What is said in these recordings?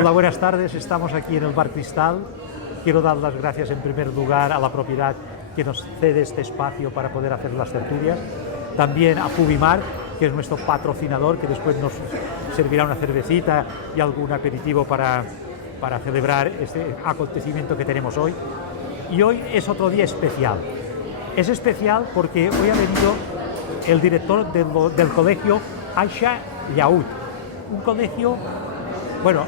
Hola, buenas tardes. Estamos aquí en el Bar Cristal. Quiero dar las gracias en primer lugar a la propiedad que nos cede este espacio para poder hacer las tertulias. También a Fubimar, que es nuestro patrocinador, que después nos servirá una cervecita y algún aperitivo para celebrar este acontecimiento que tenemos hoy. Y hoy es otro día especial. Es especial porque hoy ha venido el director del colegio Aisha Yaoud, un colegio, bueno,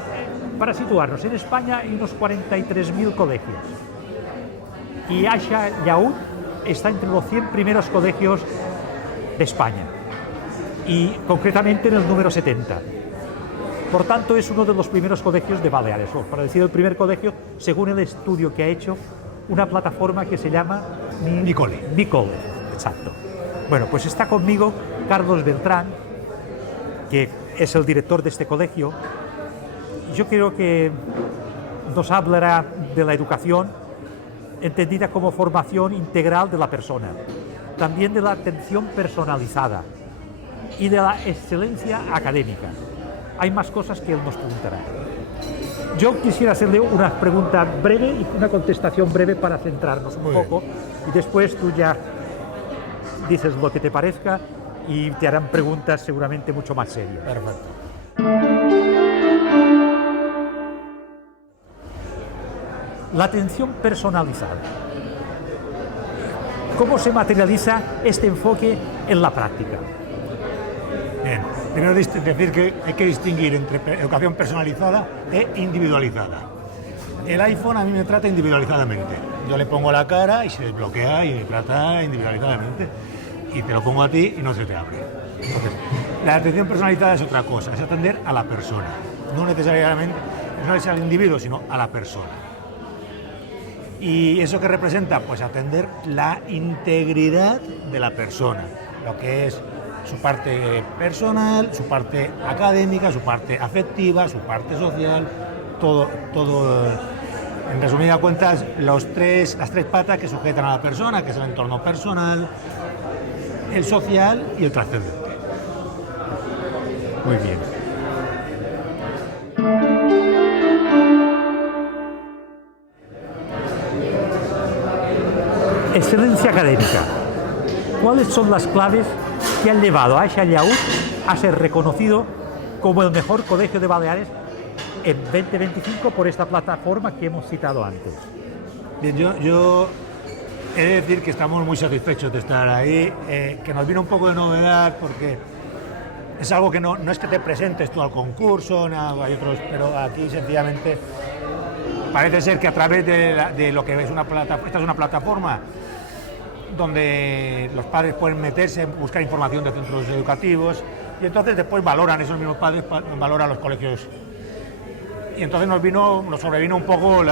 para situarnos, en España hay unos 43.000 colegios y Aisha Yaoud está entre los 100 primeros colegios de España y concretamente en el número 70. Por tanto, es uno de los primeros colegios de Baleares, o para decir el primer colegio, según el estudio que ha hecho, una plataforma que se llama Nicole, exacto. Bueno, pues está conmigo Carlos Beltrán, que es el director de este colegio. Yo creo que nos hablará de la educación entendida como formación integral de la persona, también de la atención personalizada y de la excelencia académica. Hay más cosas que él nos preguntará. Yo quisiera hacerle una pregunta breve y una contestación breve para centrarnos un poco, y después tú ya dices lo que te parezca y te harán preguntas seguramente mucho más serias. Perfecto. La atención personalizada. ¿Cómo se materializa este enfoque en la práctica? Bien, primero decir que hay que distinguir entre educación personalizada e individualizada. El iPhone a mí me trata individualizadamente. Yo le pongo la cara y se desbloquea y me trata individualizadamente. Y te lo pongo a ti y no se te abre. Entonces, la atención personalizada es otra cosa, es atender a la persona. No necesariamente no es al individuo, sino a la persona. ¿Y eso qué representa? Pues atender la integridad de la persona, lo que es su parte personal, su parte académica, su parte afectiva, su parte social, todo en resumida cuentas, las tres patas que sujetan a la persona, que es el entorno personal, el social y el trascendente. Muy bien. Excelencia académica. ¿Cuáles son las claves que han llevado a Aisha Yaoud a ser reconocido como el mejor colegio de Baleares en 2025 por esta plataforma que hemos citado antes? Bien, yo he de decir que estamos muy satisfechos de estar ahí, que nos vino un poco de novedad porque es algo que no es que te presentes tú al concurso, hay otros, pero aquí sencillamente parece ser que a través de lo que es esta es una plataforma donde los padres pueden meterse, buscar información de centros educativos y entonces después valoran, esos mismos padres valoran los colegios. Y entonces nos sobrevino un poco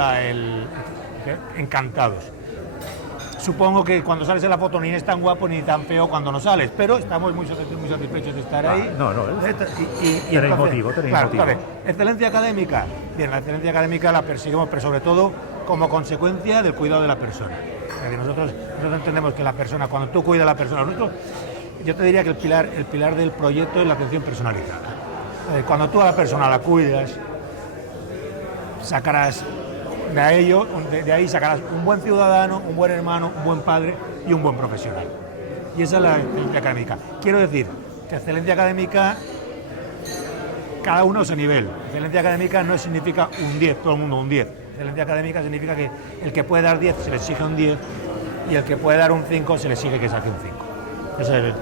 encantados. Supongo que cuando sales en la foto ni es tan guapo ni tan feo cuando no sales, pero estamos muy satisfechos de estar ahí. Tenéis motivo. Entonces, excelencia académica. Bien, la excelencia académica la perseguimos, pero sobre todo como consecuencia del cuidado de la persona. Es decir, nosotros entendemos que la persona, cuando tú cuidas a la persona, yo te diría que el pilar del proyecto es la atención personalizada. Cuando tú a la persona la cuidas, sacarás de ahí sacarás un buen ciudadano, un buen hermano, un buen padre y un buen profesional. Y esa es la excelencia académica. Quiero decir que excelencia académica, cada uno a su nivel. Excelencia académica no significa un 10, todo el mundo un 10. Excelencia académica significa que el que puede dar 10 se le exige un 10 y el que puede dar un 5 se le exige que saque un 5. Esa es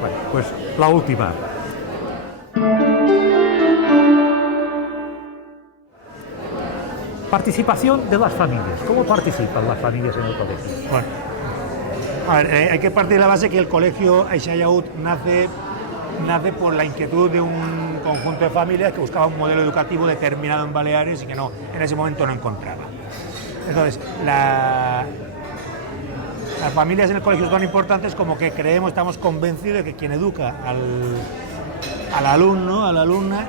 Bueno, pues la última. Participación de las familias. ¿Cómo participan las familias en el colegio? Bueno, a ver, hay que partir de la base que el colegio Aisha Yaoud nace por la inquietud de un conjunto de familias que buscaba un modelo educativo determinado en Baleares y que en ese momento no encontraba. Entonces, las familias en el colegio son tan importantes como que estamos convencidos de que quien educa al alumno, a la alumna,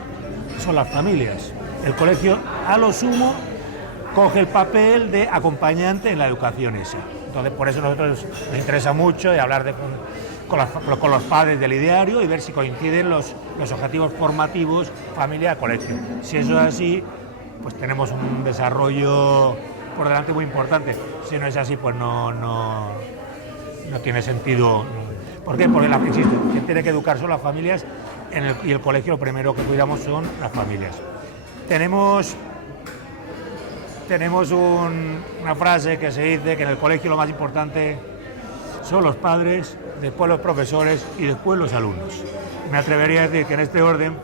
son las familias. El colegio, a lo sumo, coge el papel de acompañante en la educación esa. Entonces, por eso a nosotros nos interesa mucho y hablar con los padres del ideario y ver si coinciden los objetivos formativos familia-colegio. Si eso es así, pues tenemos un desarrollo por delante muy importante. Si no es así, pues no tiene sentido. ¿Por qué? Porque, insisto, quien tiene que educar son las familias y el colegio lo primero que cuidamos son las familias. Tenemos una frase que se dice que en el colegio lo más importante son los padres, después los profesores y después los alumnos. Me atrevería a decir que en este orden,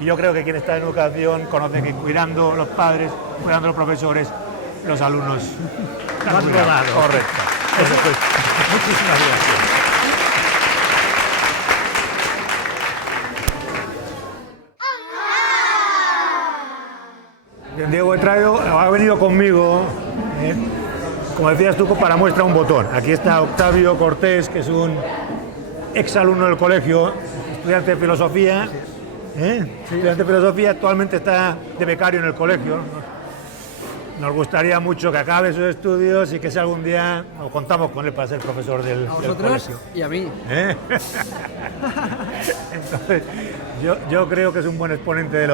y yo creo que quien está en educación conoce que cuidando los padres, cuidando los profesores, los alumnos. Correcto. Muchísimas gracias. Bien, Diego, ha venido conmigo, como decías tú, para muestra un botón. Aquí está Octavio Cortés, que es un exalumno del colegio, estudiante de filosofía. Estudiante de filosofía, actualmente está de becario en el colegio. Nos gustaría mucho que acabe sus estudios y que si algún día contamos con él para ser profesor del colegio. Y a mí. Entonces, yo creo que es un buen exponente del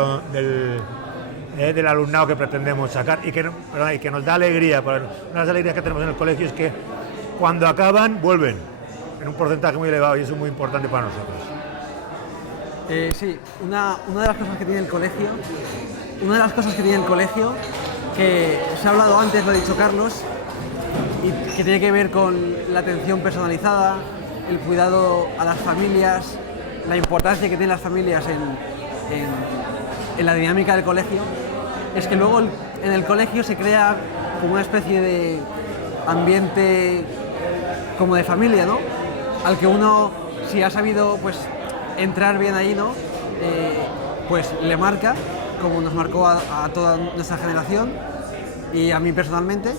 alumnado que pretendemos sacar y que nos da alegría. Una de las alegrías que tenemos en el colegio es que cuando acaban, vuelven en un porcentaje muy elevado y eso es muy importante para nosotros. Sí, una de las cosas que tiene el colegio, que se ha hablado antes, lo ha dicho Carlos, y que tiene que ver con la atención personalizada, el cuidado a las familias, la importancia que tienen las familias en la dinámica del colegio, es que luego en el colegio se crea como una especie de ambiente como de familia, ¿no? Al que uno, si ha sabido pues entrar bien ahí, ¿no? Pues le marca, como nos marcó a toda nuestra generación y a mí personalmente.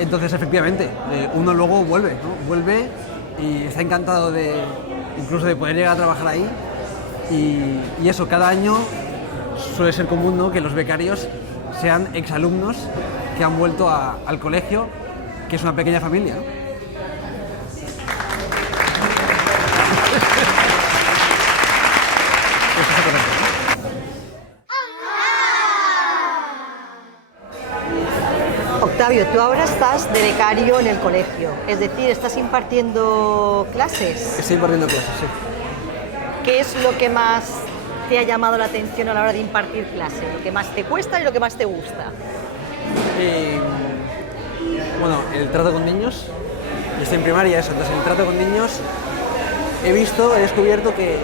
Entonces, efectivamente, uno luego vuelve, ¿no? Vuelve y está encantado incluso de poder llegar a trabajar ahí. Y eso, cada año suele ser común, ¿no? Que los becarios sean exalumnos que han vuelto al colegio, que es una pequeña familia, ¿no? Octavio, tú ahora estás de becario en el colegio, es decir, estás impartiendo clases. Estoy impartiendo clases, sí. ¿Qué es lo que más te ha llamado la atención a la hora de impartir clases? ¿Lo que más te cuesta y lo que más te gusta? Bueno, el trato con niños. Yo estoy en primaria, eso. Entonces, el trato con niños he descubierto que,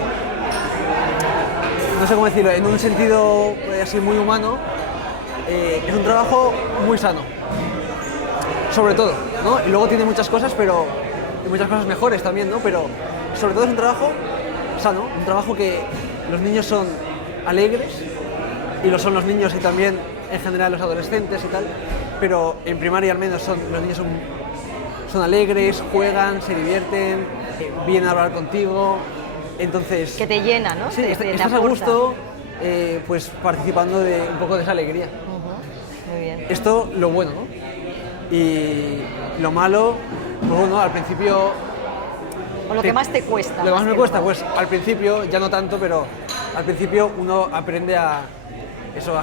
no sé cómo decirlo, en un sentido así muy humano, es un trabajo muy sano. Sobre todo, ¿no? Y luego tiene muchas cosas, pero y muchas cosas mejores también, ¿no? Pero sobre todo es un trabajo sano, un trabajo que los niños son alegres, y lo son los niños y también en general los adolescentes y tal, pero en primaria al menos los niños son alegres, juegan, se divierten, vienen a hablar contigo, entonces... Que te llena, ¿no? Sí, te estás a gusto, pues participando de un poco de esa alegría. Muy bien. Esto lo bueno, ¿no? Y lo malo, pues bueno, al principio... O lo que más te cuesta. Lo que más me cuesta, pues al principio, ya no tanto, pero al principio uno aprende a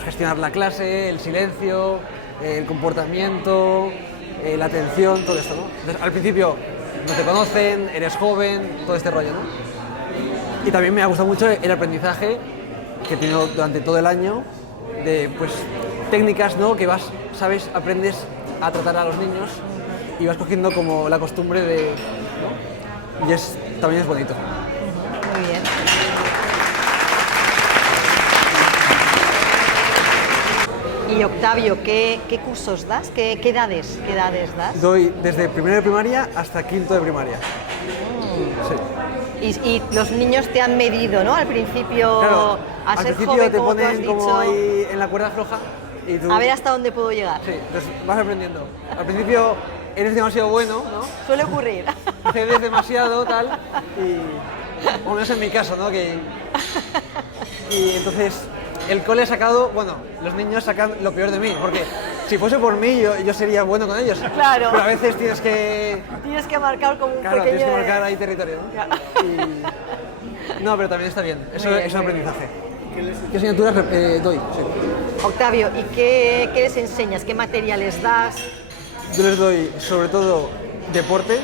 gestionar la clase, el silencio, el comportamiento, la atención, todo esto, ¿no? Entonces, al principio no te conocen, eres joven, todo este rollo, ¿no? Y también me ha gustado mucho el aprendizaje que he tenido durante todo el año de, pues, técnicas, ¿no? Que aprendes a tratar a los niños y vas cogiendo como la costumbre de... ¿no? Y también es bonito. Muy bien. Y Octavio, ¿qué cursos das? ¿Qué edades das? Doy desde primero de primaria hasta quinto de primaria. Sí. Y los niños te han medido, ¿no? Al principio, claro, a al ser principio joven, te como tú has ponen dicho, como ahí en la cuerda floja y tú... a ver hasta dónde puedo llegar. Sí, entonces vas aprendiendo. Al principio eres demasiado bueno, ¿no? Suele ocurrir. Cedes demasiado, tal, y... o menos en mi caso, ¿no? Y entonces el cole ha sacado, bueno, los niños sacan lo peor de mí, porque Si fuese por mí, yo sería bueno con ellos. Claro. Pero a veces tienes que marcar como un Claro, pequeño... tienes que marcar ahí territorio, ¿no? Ya. No, pero también está bien. Eso Muy bien, es un muy bien. aprendizaje. ¿Qué asignaturas doy? Sí. Octavio, ¿y qué les enseñas? ¿Qué materiales das? Yo les doy sobre todo deporte,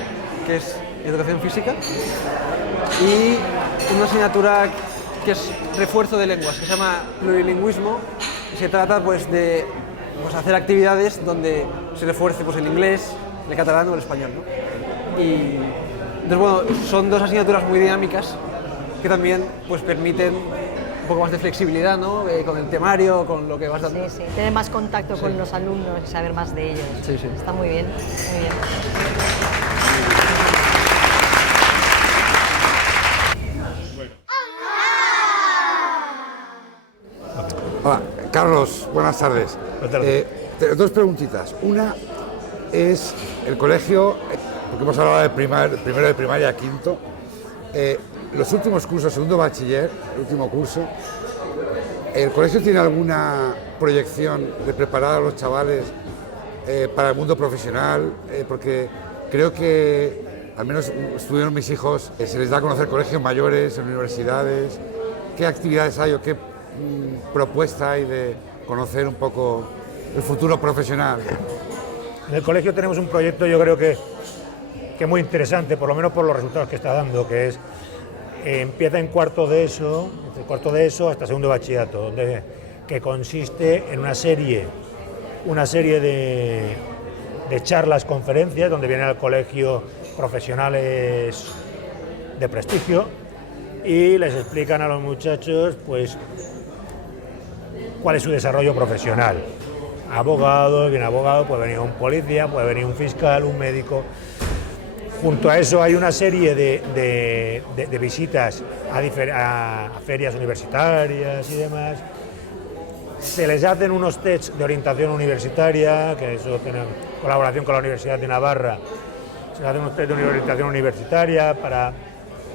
que es educación física, y una asignatura que es refuerzo de lenguas, que se llama plurilingüismo, y se trata pues de hacer actividades donde se refuerce pues el inglés, el catalán o el español, ¿no? Y entonces, bueno, son dos asignaturas muy dinámicas que también pues permiten un poco más de flexibilidad, ¿no? Con el temario, con lo que vas dando. Sí, tener más contacto con los alumnos y saber más de ellos. Sí. Está muy bien, muy bien. Hola, Carlos, buenas tardes. Buenas tardes. Dos preguntitas. Una es el colegio, porque hemos hablado de primero de primaria a quinto. Los últimos cursos, segundo bachiller, el último curso, ¿el colegio tiene alguna proyección de preparar a los chavales para el mundo profesional? Porque creo que, al menos estudiaron mis hijos, se les da a conocer colegios mayores, en universidades. ¿Qué actividades hay o qué propuesta hay de conocer un poco el futuro profesional? En el colegio tenemos un proyecto, yo creo que muy interesante, por lo menos por los resultados que está dando, que es empieza en cuarto de ESO, desde cuarto de ESO hasta segundo de bachillerato, que consiste en una serie de charlas, conferencias, donde vienen al colegio profesionales de prestigio y les explican a los muchachos pues cuál es su desarrollo profesional. Abogado, viene abogado, puede venir un policía, puede venir un fiscal, un médico. Junto a eso hay una serie de visitas a ferias universitarias y demás. Se les hacen unos tests de orientación universitaria, que eso tiene colaboración con la Universidad de Navarra. Se les hacen unos tests de orientación universitaria para...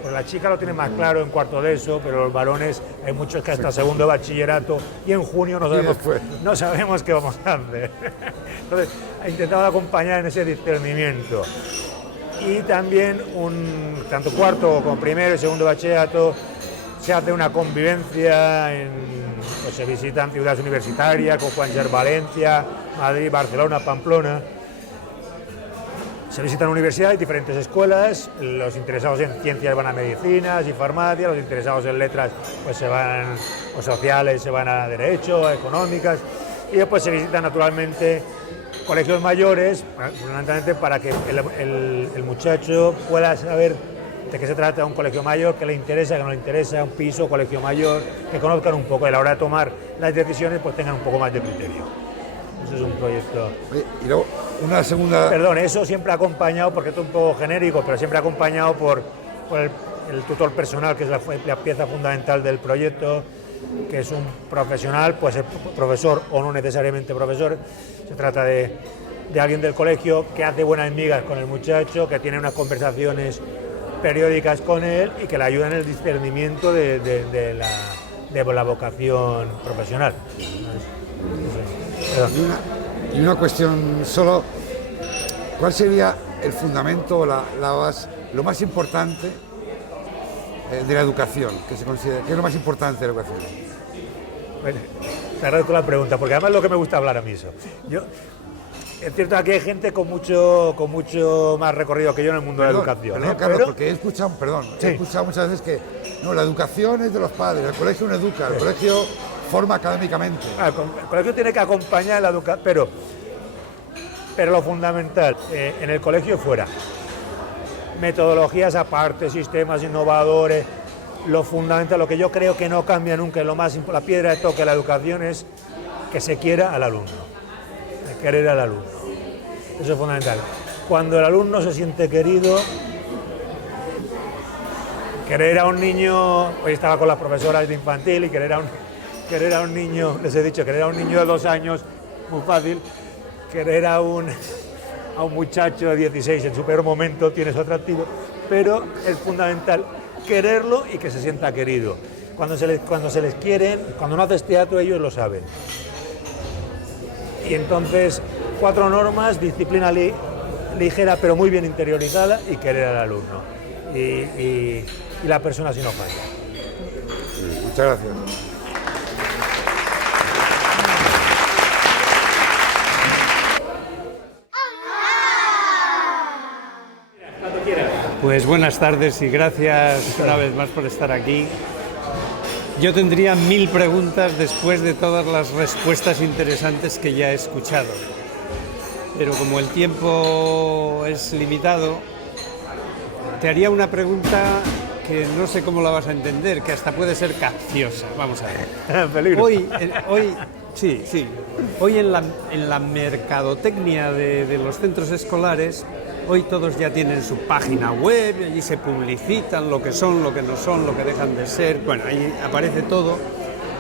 Pues la chica lo tiene más claro en cuarto de ESO, pero los varones hay muchos que hasta segundo de bachillerato y en junio no sabemos qué vamos a hacer. Entonces, he intentado acompañar en ese discernimiento. Y también, tanto cuarto como primero y segundo de bachillerato, se hace una convivencia, pues se visitan ciudades universitarias, como pueden ser Valencia, Madrid, Barcelona, Pamplona. Se visitan universidades, diferentes escuelas, los interesados en ciencias van a medicinas y farmacia, los interesados en letras pues se van, o sociales se van a derecho, a económicas, y después se visitan naturalmente colegios mayores, fundamentalmente para que el muchacho pueda saber de qué se trata un colegio mayor, qué le interesa, qué no le interesa, un piso, colegio mayor, que conozcan un poco y a la hora de tomar las decisiones pues tengan un poco más de criterio. Eso es un proyecto. Y luego, una segunda... Perdón, eso siempre acompañado, porque esto es un poco genérico, pero siempre acompañado por el tutor personal, que es la pieza fundamental del proyecto, que es un profesional, puede ser profesor o no necesariamente profesor. Se trata de alguien del colegio que hace buenas migas con el muchacho, que tiene unas conversaciones periódicas con él y que le ayuda en el discernimiento de la vocación profesional. Y una cuestión solo, ¿cuál sería el fundamento o la base, lo más importante de la educación, que se considera, qué es lo más importante de la educación? Bueno, te agradezco la pregunta, porque además es lo que me gusta hablar a mí eso. Es cierto, aquí hay gente con mucho más recorrido que yo en el mundo de la educación. Perdón, Carlos, porque he escuchado muchas veces que no, la educación es de los padres, el colegio no educa, el colegio forma académicamente. El colegio tiene que acompañar la educación, pero lo fundamental, en el colegio fuera, metodologías aparte, sistemas innovadores, lo fundamental, lo que yo creo que no cambia nunca, la piedra de toque de la educación es que se quiera al alumno, querer al alumno. Eso es fundamental. Cuando el alumno se siente querido, querer a un niño, hoy estaba con las profesoras de infantil y querer a un niño, les he dicho, querer a un niño de 2 años, muy fácil, querer a un muchacho de 16 en su peor momento tiene su atractivo, pero es fundamental quererlo y que se sienta querido. Cuando se les quieren, cuando no haces teatro ellos lo saben. Y entonces 4 normas, disciplina ligera pero muy bien interiorizada y querer al alumno. Y la persona si no falla. Muchas gracias. Pues buenas tardes y gracias una vez más por estar aquí. Yo tendría 1000 preguntas después de todas las respuestas interesantes que ya he escuchado. Pero como el tiempo es limitado, te haría una pregunta que no sé cómo la vas a entender, que hasta puede ser capciosa. Vamos a ver. Hoy en la mercadotecnia de los centros escolares, hoy todos ya tienen su página web, y allí se publicitan lo que son, lo que no son, lo que dejan de ser. Bueno, ahí aparece todo,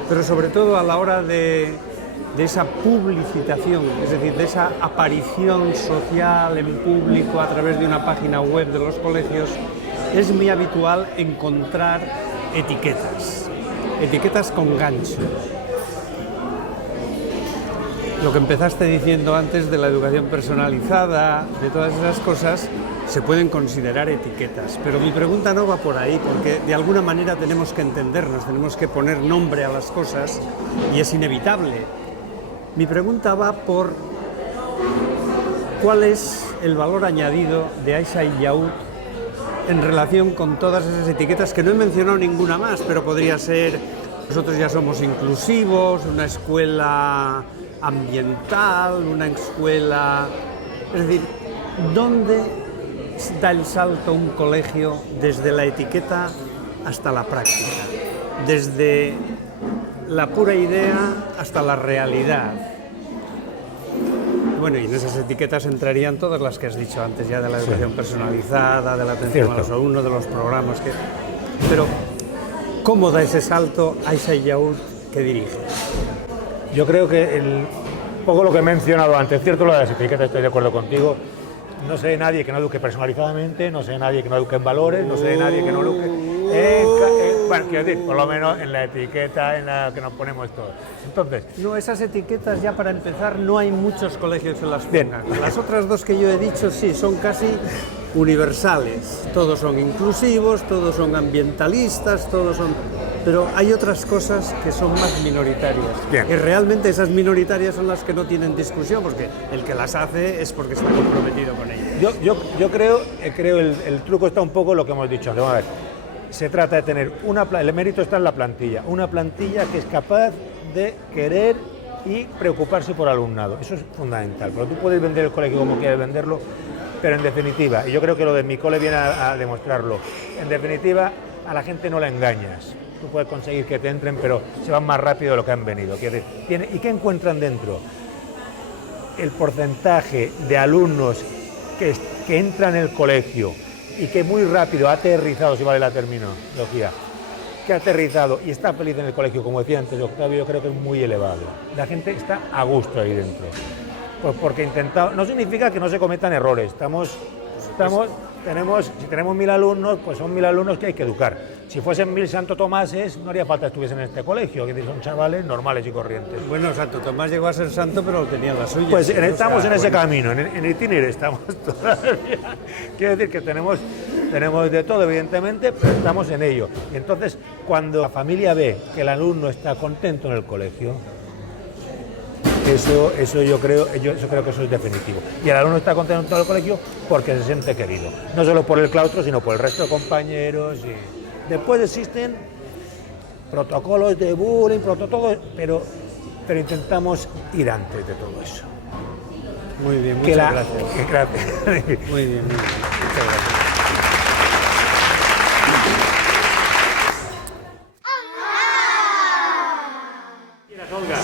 pero sobre todo a la hora de esa publicitación, es decir, de esa aparición social en público a través de una página web de los colegios, es muy habitual encontrar etiquetas con gancho. Lo que empezaste diciendo antes de la educación personalizada, de todas esas cosas, se pueden considerar etiquetas. Pero mi pregunta no va por ahí, porque de alguna manera tenemos que entendernos, tenemos que poner nombre a las cosas y es inevitable. Mi pregunta va por cuál es el valor añadido de Aisha y Yahoud en relación con todas esas etiquetas, que no he mencionado ninguna más, pero podría ser: nosotros ya somos inclusivos, una escuela ambiental, una escuela... Es decir, ¿dónde da el salto un colegio desde la etiqueta hasta la práctica? Desde la pura idea hasta la realidad. Bueno, y en esas etiquetas entrarían todas las que has dicho antes ya, de la educación personalizada, de la atención a los alumnos, de los programas que... Pero, ¿cómo da ese salto Aisha y Yahoud que dirige? Yo creo que poco lo que he mencionado antes, cierto lo de las etiquetas, estoy de acuerdo contigo. No sé de nadie que no eduque personalizadamente, no sé de nadie que no eduque en valores, no sé de nadie que no eduque bueno, quiero decir, por lo menos en la etiqueta en la que nos ponemos todos. Entonces, no, esas etiquetas ya para empezar no hay muchos colegios que las pongan. Las otras dos que yo he dicho sí, son casi universales. Todos son inclusivos, todos son ambientalistas, todos son... Pero hay otras cosas que son más minoritarias. Bien. Y realmente esas minoritarias son las que no tienen discusión, porque el que las hace es porque está comprometido con ellas. Yo creo el truco está un poco en lo que hemos dicho antes. Vamos a ver. Se trata de tener el mérito está en la plantilla, una plantilla que es capaz de querer y preocuparse por alumnado. Eso es fundamental, porque tú puedes vender el colegio como quieres venderlo, pero en definitiva, y yo creo que lo de mi cole viene a demostrarlo, en definitiva, a la gente no la engañas. Tú puedes conseguir que te entren, pero se van más rápido de lo que han venido. ¿Y qué encuentran dentro? El porcentaje de alumnos que entran en el colegio y que muy rápido ha aterrizado, si vale la terminología, que ha aterrizado y está feliz en el colegio, como decía antes Octavio, yo creo que es muy elevado. La gente está a gusto ahí dentro. Pues porque no significa que no se cometan errores. Si tenemos 1000 alumnos, pues son 1000 alumnos que hay que educar. Si fuesen 1000 Santo Tomases, no haría falta que estuviesen en este colegio, que son chavales normales y corrientes. Bueno, Santo Tomás llegó a ser santo, pero tenía la suya. Pues estamos en ese camino, en itinere estamos todavía. Quiero decir que tenemos de todo, evidentemente, pero estamos en ello. Y entonces, cuando la familia ve que el alumno está contento en el colegio, yo creo que eso es definitivo. Y el alumno está contento en todo el colegio porque se siente querido. No solo por el claustro, sino por el resto de compañeros. Y después existen protocolos de bullying, pero intentamos ir antes de todo eso. Muy bien, muchas gracias. Gracias. Muy bien. Muchas gracias.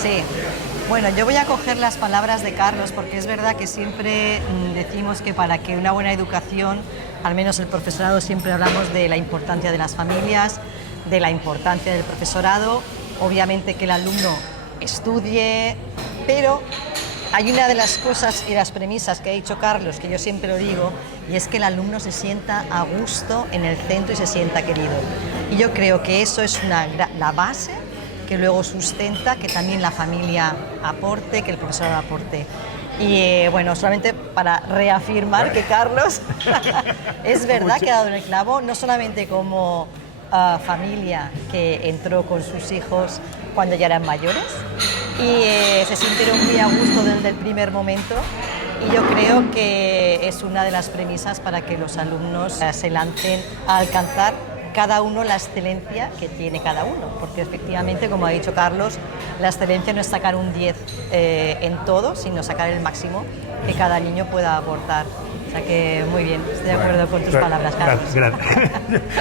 Sí. Bueno, yo voy a coger las palabras de Carlos porque es verdad que siempre decimos que para que una buena educación, al menos el profesorado, siempre hablamos de la importancia de las familias, de la importancia del profesorado, obviamente que el alumno estudie, pero hay una de las cosas y las premisas que ha dicho Carlos, que yo siempre lo digo, y es que el alumno se sienta a gusto en el centro y se sienta querido. Y yo creo que eso es la base que luego sustenta que también la familia aporte, que el profesorado aporte. Y bueno, solamente para reafirmar que Carlos es verdad que ha dado en el clavo, no solamente como familia que entró con sus hijos cuando ya eran mayores y se sintieron muy a gusto desde el primer momento, y yo creo que es una de las premisas para que los alumnos se lancen a alcanzar cada uno la excelencia que tiene cada uno, porque efectivamente, como ha dicho Carlos, la excelencia no es sacar un 10 en todo, sino sacar el máximo que cada niño pueda aportar. O sea que muy bien, estoy de acuerdo con tus palabras, Carlos. Gracias.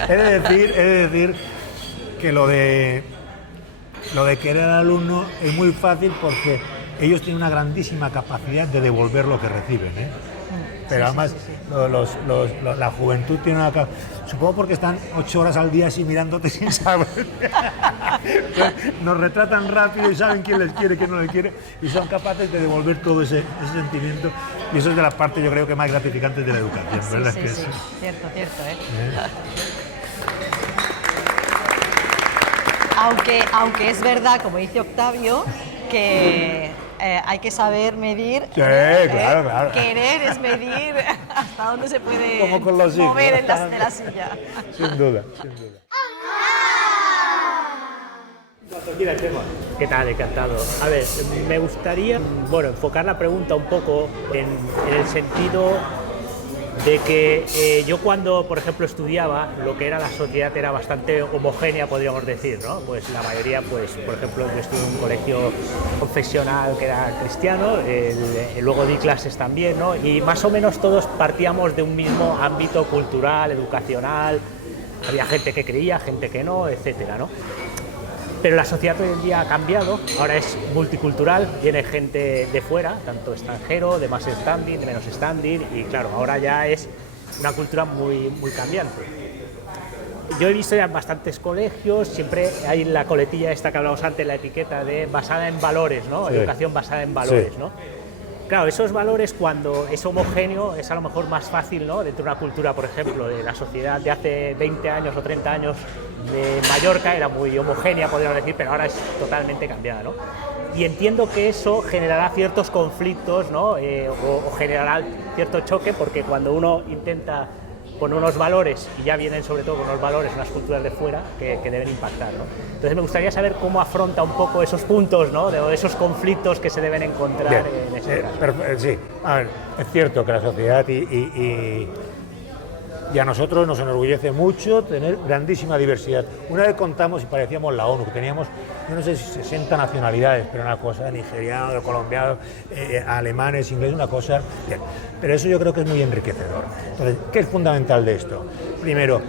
He de decir que lo de querer al alumno es muy fácil porque ellos tienen una grandísima capacidad de devolver lo que reciben, ¿eh? Pero además la juventud tiene una... Supongo porque están 8 horas al día así mirándote sin saber. Nos retratan rápido y saben quién les quiere, quién no les quiere, y son capaces de devolver todo ese sentimiento. Y eso es de la parte, yo creo, que más gratificante de la educación, ¿verdad? Sí, sí, cierto, Aunque es verdad, como dice Octavio, que hay que saber medir. Sí, claro. Querer es medir hasta dónde se puede como con los hijos, mover de la silla. Sin duda. ¿Qué tal? Encantado. A ver, me gustaría enfocar la pregunta un poco en el sentido de que yo cuando, por ejemplo, estudiaba, lo que era la sociedad era bastante homogénea, podríamos decir, ¿no? Pues la mayoría, pues, por ejemplo, yo estuve en un colegio confesional que era cristiano, luego di clases también, ¿no? Y más o menos todos partíamos de un mismo ámbito cultural, educacional, había gente que creía, gente que no, etcétera, ¿no? Pero la sociedad hoy en día ha cambiado, ahora es multicultural, viene gente de fuera, tanto extranjero, de más standing, de menos standing, y claro, ahora ya es una cultura muy cambiante. Yo he visto ya en bastantes colegios, siempre hay la coletilla esta que hablábamos antes, la etiqueta de basada en valores, ¿no? Sí. Educación basada en valores, sí. ¿no? Claro, esos valores, cuando es homogéneo, es a lo mejor más fácil, ¿no? Dentro de una cultura, por ejemplo, de la sociedad de hace 20 años o 30 años de Mallorca, era muy homogénea, podríamos decir, pero ahora es totalmente cambiada, ¿no? Y entiendo que eso generará ciertos conflictos, ¿no? O generará cierto choque, porque cuando uno intenta con unos valores, y ya vienen sobre todo con unos valores, unas culturas de fuera, que deben impactar, ¿no? Entonces me gustaría saber cómo afronta un poco esos puntos, ¿no? De esos conflictos que se deben encontrar en ese caso. Sí, a ver, es cierto que la sociedad y a nosotros nos enorgullece mucho tener grandísima diversidad. Una vez contamos y parecíamos la ONU, que teníamos, yo no sé si 60 nacionalidades, pero una cosa, nigerianos, colombianos, alemanes, ingleses, una cosa, bien. Pero eso yo creo que es muy enriquecedor. Entonces, ¿qué es fundamental de esto? Primero,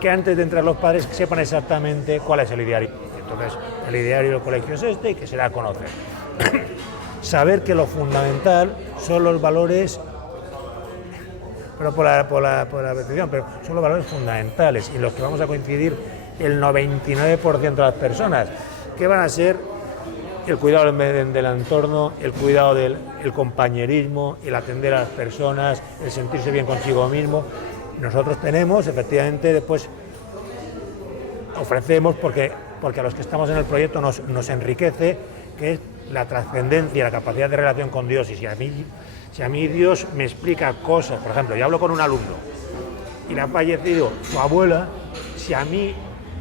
que antes de entrar los padres sepan exactamente cuál es el ideario. Entonces, el ideario del colegio es este y que se da a conocer. Saber que lo fundamental son los valores, pero por la repetición, pero son los valores fundamentales y los que vamos a coincidir el 99% de las personas, que van a ser el cuidado del entorno, el cuidado del compañerismo, el atender a las personas, el sentirse bien consigo mismo. Nosotros tenemos, efectivamente, después ofrecemos, porque a los que estamos en el proyecto nos enriquece, que es la trascendencia, la capacidad de relación con Dios. Y si a mí Dios me explica cosas, por ejemplo, yo hablo con un alumno y le ha fallecido su abuela, si a mí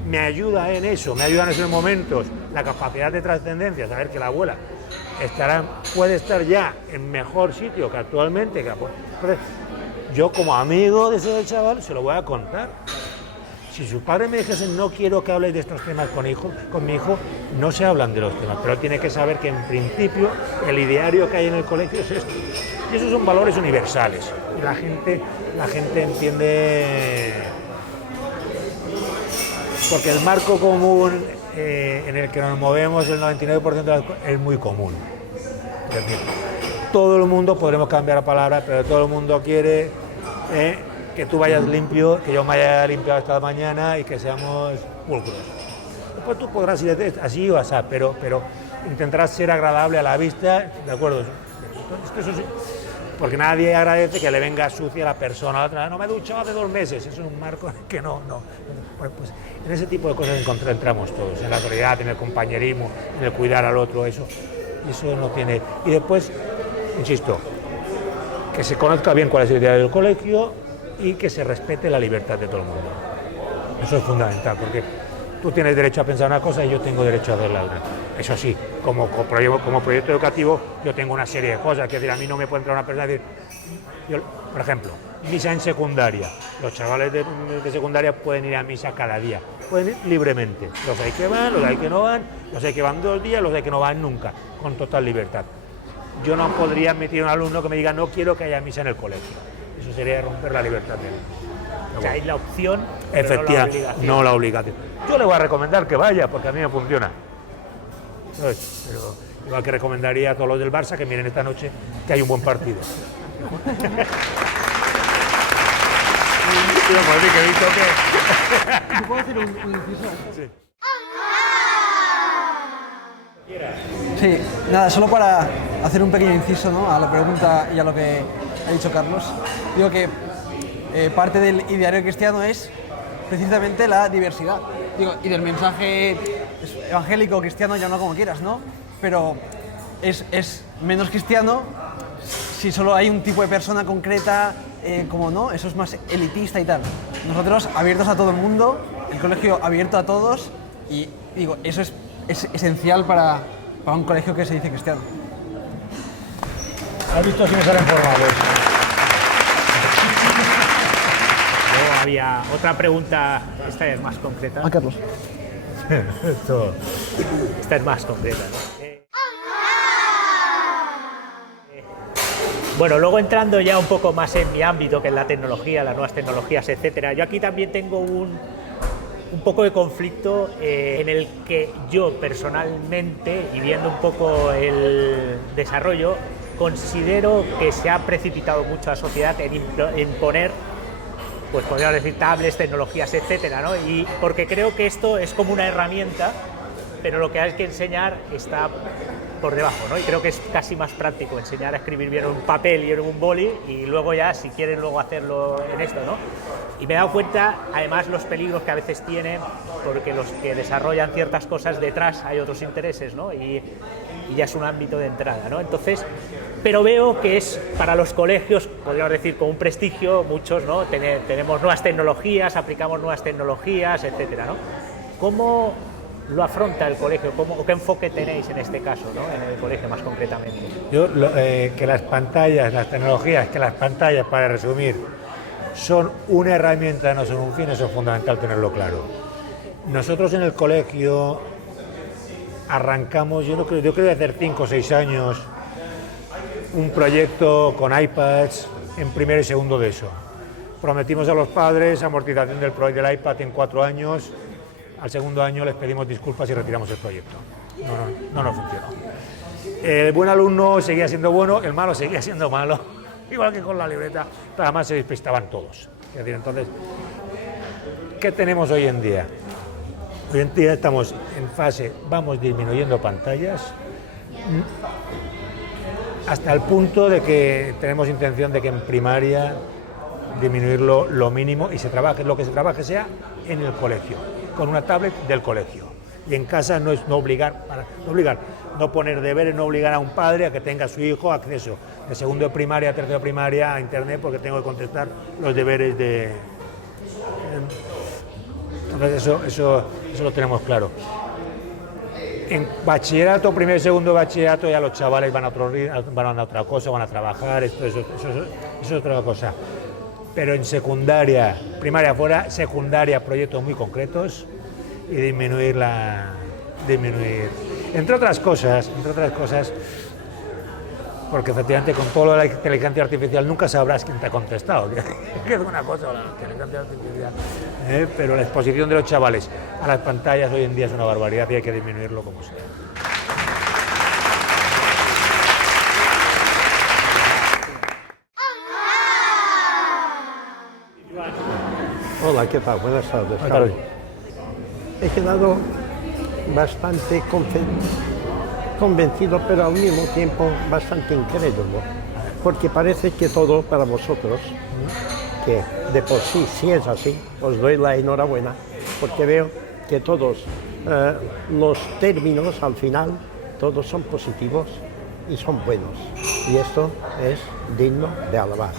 me ayuda en eso, me ayuda en esos momentos, la capacidad de trascendencia, saber que la abuela puede estar ya en mejor sitio que actualmente. Entonces, yo como amigo de ese chaval se lo voy a contar. Si sus padres me dijesen no quiero que hables de estos temas con mi hijo, no se hablan de los temas, pero tiene que saber que en principio el ideario que hay en el colegio es esto. Y esos son valores universales. Y la gente entiende, porque el marco común en el que nos movemos, el 99% de las cosas, es muy común. Es decir, todo el mundo, podremos cambiar la palabra, pero todo el mundo quiere que tú vayas limpio, que yo me haya limpiado esta mañana y que seamos pulcros. Después tú podrás ir así o así, pero intentarás ser agradable a la vista, ¿de acuerdo? Entonces, eso sí. porque nadie agradece que le venga sucia a la persona, la otra, no me he duchado hace 2 meses, eso es un marco que no. Bueno, pues en ese tipo de cosas entramos todos, en la autoridad, en el compañerismo, en el cuidar al otro, eso no tiene. Y después, insisto, que se conozca bien cuál es la idea del colegio y que se respete la libertad de todo el mundo. Eso es fundamental, porque tú tienes derecho a pensar una cosa y yo tengo derecho a hacer la otra. Eso sí, como proyecto educativo yo tengo una serie de cosas, que decir, a mí no me puede entrar una persona y decir, por ejemplo, misa en secundaria. Los chavales de secundaria pueden ir a misa cada día, pueden ir libremente. Los hay que van, los hay que no van, los hay que van 2 días, los hay que no van nunca, con total libertad. Yo no podría admitir a un alumno que me diga no quiero que haya misa en el colegio. Eso sería romper la libertad de él. O sea, hay la opción, efectivamente, no la obligación. Yo le voy a recomendar que vaya, porque a mí me funciona. ¿Sabes? Pero igual que recomendaría a todos los del Barça que miren esta noche que hay un buen partido. ¿Puedo hacer un inciso? Sí. Sí, nada, solo para hacer un pequeño inciso, ¿no?, a la pregunta y a lo que ha dicho Carlos. Digo que parte del ideario cristiano es precisamente la diversidad. Digo, y del mensaje evangélico, cristiano, llámalo como quieras, ¿no? Pero es menos cristiano si solo hay un tipo de persona concreta, como no, eso es más elitista y tal. Nosotros abiertos a todo el mundo, el colegio abierto a todos, y digo, eso es esencial para un colegio que se dice cristiano. ¿Has visto si me salen formados? Luego había otra pregunta, esta es más concreta. Ah, Carlos. Esta es más concreta, ¿no? Bueno, luego entrando ya un poco más en mi ámbito, que es la tecnología, las nuevas tecnologías, etcétera. Yo aquí también tengo un poco de conflicto en el que yo personalmente, y viendo un poco el desarrollo, considero que se ha precipitado mucho la sociedad en imponer, pues podríamos decir, tablets, tecnologías, etcétera, ¿no? Y porque creo que esto es como una herramienta, pero lo que hay que enseñar está por debajo, ¿no? Y creo que es casi más práctico enseñar a escribir bien en un papel y en un boli, y luego ya, si quieren luego hacerlo en esto, ¿no? Y me he dado cuenta, además, los peligros que a veces tienen, porque los que desarrollan ciertas cosas detrás hay otros intereses, ¿no? Y ya es un ámbito de entrada, ¿no? Entonces, pero veo que es para los colegios, podríamos decir, con un prestigio, muchos, ¿no? Tenemos nuevas tecnologías, aplicamos nuevas tecnologías, etcétera, ¿no? ¿Cómo lo afronta el colegio? ¿O qué enfoque tenéis en este caso, ¿no?, en el colegio más concretamente? Yo, que las pantallas, para resumir, son una herramienta, no son un fin, eso es fundamental tenerlo claro. Nosotros en el colegio arrancamos, yo creo hacer 5 o 6 años, un proyecto con iPads en primero y segundo de eso. Prometimos a los padres amortización del iPad en 4 años. Al segundo año les pedimos disculpas y retiramos el proyecto. No nos funcionó. El buen alumno seguía siendo bueno, el malo seguía siendo malo, igual que con la libreta, pero además se despistaban todos. Es decir, entonces, ¿qué tenemos hoy en día? Hoy en día estamos en fase, vamos disminuyendo pantallas, hasta el punto de que tenemos intención de que en primaria disminuirlo lo mínimo y lo que se trabaje sea en el colegio, con una tablet del colegio. Y en casa no poner deberes, no obligar a un padre a que tenga a su hijo acceso de segundo de primaria a tercero de primaria a internet porque tengo que contestar los deberes de... Entonces eso lo tenemos claro. En bachillerato, primero y segundo de bachillerato, ya los chavales van a otra cosa, van a trabajar, eso es otra cosa. Pero en secundaria, primaria fuera, secundaria, proyectos muy concretos y disminuir, entre otras cosas, porque efectivamente con todo lo de la inteligencia artificial nunca sabrás quién te ha contestado, que es una cosa la inteligencia artificial, pero la exposición de los chavales a las pantallas hoy en día es una barbaridad y hay que disminuirlo como sea. Hola, ¿qué tal? Buenas tardes. Buenas tardes. He quedado bastante convencido, pero al mismo tiempo bastante incrédulo. porque parece que todo para vosotros, que de por sí, si es así, os doy la enhorabuena, porque veo que todos los términos al final, todos son positivos y son buenos. Y esto es digno de alabar.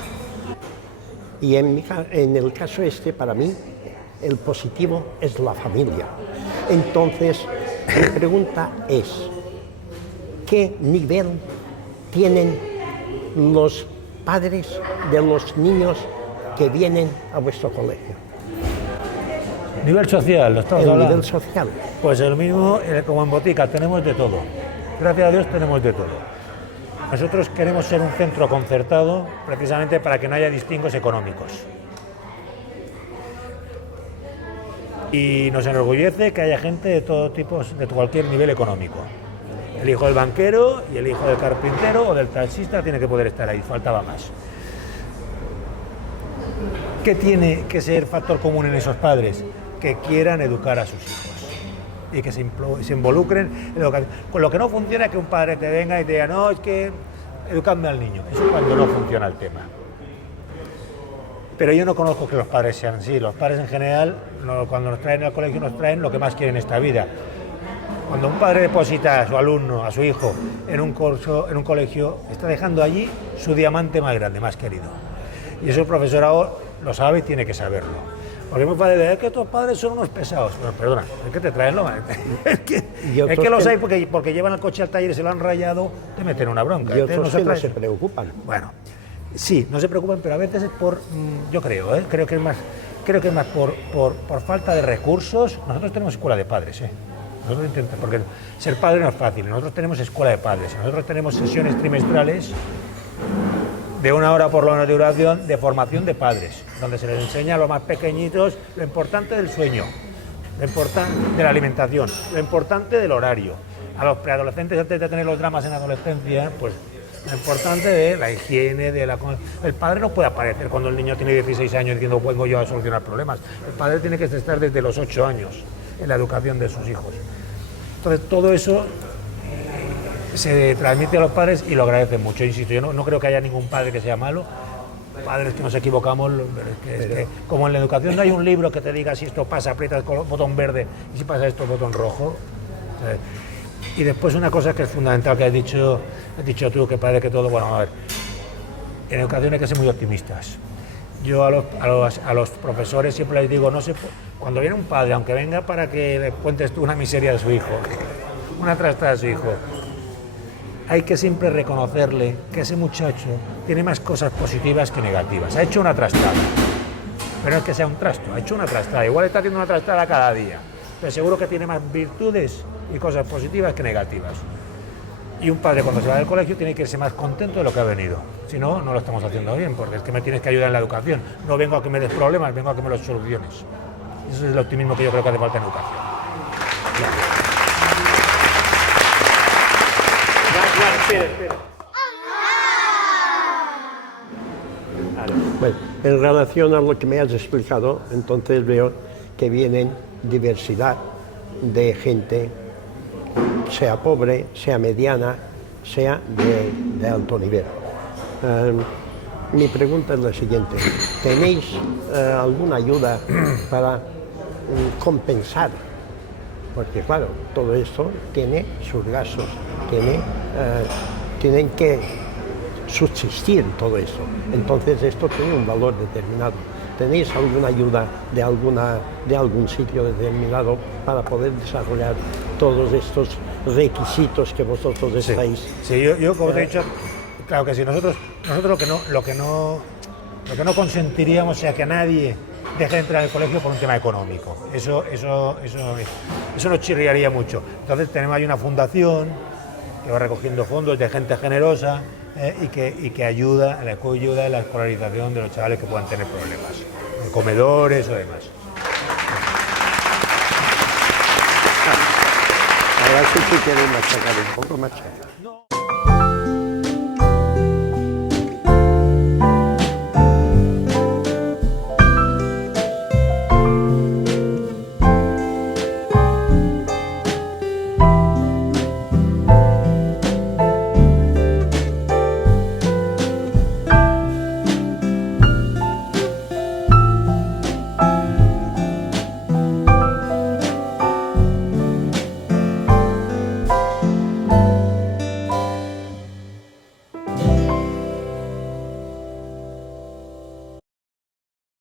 Y en el caso este, para mí, el positivo es la familia. Entonces, mi pregunta es, ¿qué nivel tienen los padres de los niños que vienen a vuestro colegio? Nivel social, lo estamos El hablando. nivel social. Pues el mismo, como en botica, tenemos de todo. Gracias a Dios tenemos de todo. Nosotros queremos ser un centro concertado precisamente para que no haya distingos económicos. Y nos enorgullece que haya gente de todo tipo, de cualquier nivel económico. El hijo del banquero y el hijo del carpintero o del taxista tiene que poder estar ahí, faltaba más. ¿Qué tiene que ser factor común en esos padres? Que quieran educar a sus hijos y que se involucren en educación. Con lo que no funciona es que un padre te venga y te diga, no, es que educadme al niño. Eso es cuando no funciona el tema. Pero yo no conozco que los padres sean así. Los padres en general, cuando nos traen al colegio, nos traen lo que más quieren en esta vida. Cuando un padre deposita a su alumno, a su hijo, en un colegio, está dejando allí su diamante más grande, más querido. Y eso el profesorado lo sabe y tiene que saberlo. Porque muy padre de, es que estos padres son unos pesados. Bueno, perdona, es que te traen lo más. Es que los hay porque llevan el coche al taller y se lo han rayado, te meten una bronca. Y otros que no se preocupan. Bueno, sí, no se preocupan, pero a veces es por, yo creo que es más por falta de recursos. Nosotros tenemos escuela de padres, Nosotros intentamos, porque ser padre no es fácil. Nosotros tenemos escuela de padres. Nosotros tenemos sesiones trimestrales de 1 hora por lo menos de duración de formación de padres, donde se les enseña a los más pequeñitos lo importante del sueño, lo importante de la alimentación, lo importante del horario. A los preadolescentes, antes de tener los dramas en la adolescencia, pues lo importante de la higiene, el padre no puede aparecer cuando el niño tiene 16 años diciendo vengo yo a solucionar problemas. El padre tiene que estar desde los 8 años en la educación de sus hijos. Entonces todo eso se transmite a los padres y lo agradecen mucho. Insisto, yo no creo que haya ningún padre que sea malo. Padres que nos equivocamos, es que como en la educación no hay un libro que te diga si esto pasa, aprietas el botón verde y si pasa esto, botón rojo. Y después una cosa que es fundamental que has dicho tú, que parece que todo, bueno, a ver, en educación hay que ser muy optimistas. Yo a los profesores siempre les digo, cuando viene un padre, aunque venga para que le cuentes tú una miseria de su hijo, una trastada de su hijo, hay que siempre reconocerle que ese muchacho tiene más cosas positivas que negativas. Ha hecho una trastada, pero no es que sea un trasto, ha hecho una trastada. Igual está haciendo una trastada cada día, pero seguro que tiene más virtudes y cosas positivas que negativas. Y un padre cuando se va del colegio tiene que irse más contento de lo que ha venido. Si no, no lo estamos haciendo bien, porque es que me tienes que ayudar en la educación. No vengo a que me des problemas, vengo a que me los soluciones. Eso es el optimismo que yo creo que hace falta en educación. Espera. Bueno, en relación a lo que me has explicado, entonces veo que vienen diversidad de gente, sea pobre, sea mediana, sea de alto nivel. Mi pregunta es la siguiente: ¿tenéis alguna ayuda para compensar? Porque claro, todo esto tiene sus gastos, tienen que subsistir todo eso. Entonces esto tiene un valor determinado. ¿Tenéis alguna ayuda de algún sitio determinado para poder desarrollar todos estos requisitos que vosotros estáis? Sí, yo como te he dicho, claro que sí, nosotros lo que no consentiríamos sea que nadie deje de entrar al colegio por un tema económico. Eso nos chirriaría mucho. Entonces tenemos ahí una fundación que va recogiendo fondos de gente generosa y que ayuda en la escolarización de los chavales que puedan tener problemas, en comedores o demás. Ahora sí que quieren machacar un poco, machacar.